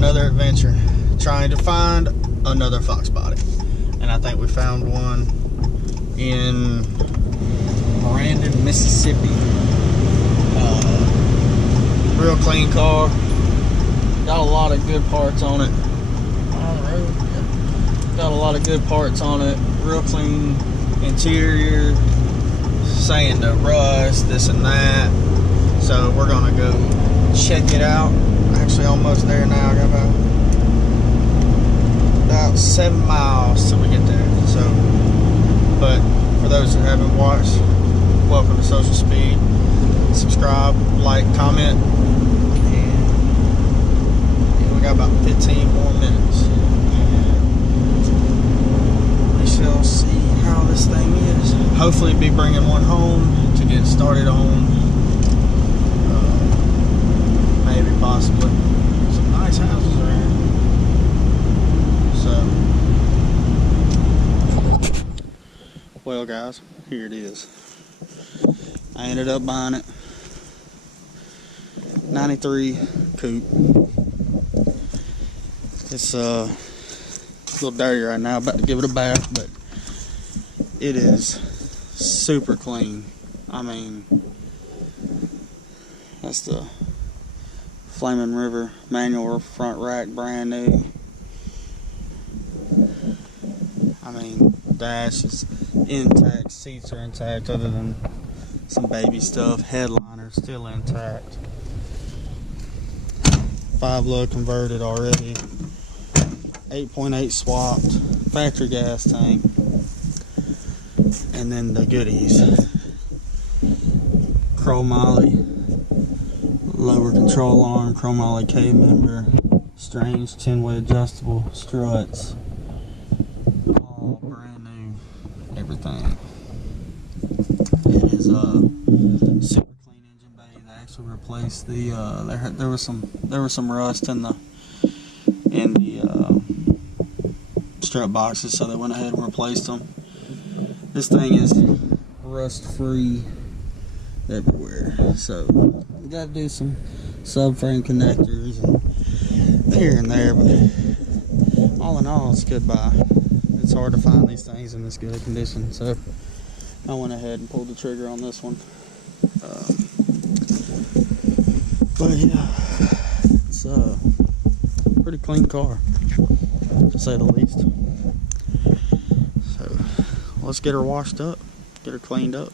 another adventure, trying to find another fox body. And I think we found one in Brandon, Mississippi. Real clean car. Got a lot of good parts on it. On the road, yeah. Got a lot of good parts on it. Real clean interior. Saying no rust, this and that. So we're gonna go check it out. Actually, almost there now. I got about 7 miles till we get there. So, but for those who haven't watched, welcome to Social Speed. Subscribe, like, comment, and yeah, we got about 15 more minutes. We shall see how this thing is. Hopefully, be bringing one home to get started on. Maybe, possibly. Some nice houses around. So, well, guys, here it is. I ended up buying it. 93 coupe. It's a little dirty right now. About to give it a bath, but it is super clean. I mean, that's the Flaming River manual front rack, brand new. I mean, dash is intact, seats are intact other than some baby stuff. Headliner still intact. 5-lug converted already. 8.8 swapped. Factory gas tank. And then the goodies. chromoly, lower control arm, chromoly K member, strange 10-way adjustable struts, all brand new, everything. It is a super clean engine bay. They actually replaced the there was some rust in the strut boxes, so they went ahead and replaced them. This thing is rust free everywhere, so we got to do some subframe connectors and here and there, but all in all, it's a good buy. It's hard to find these things in this good condition, so I went ahead and pulled the trigger on this one. But yeah, it's a pretty clean car, to say the least. So let's get her washed up, get her cleaned up.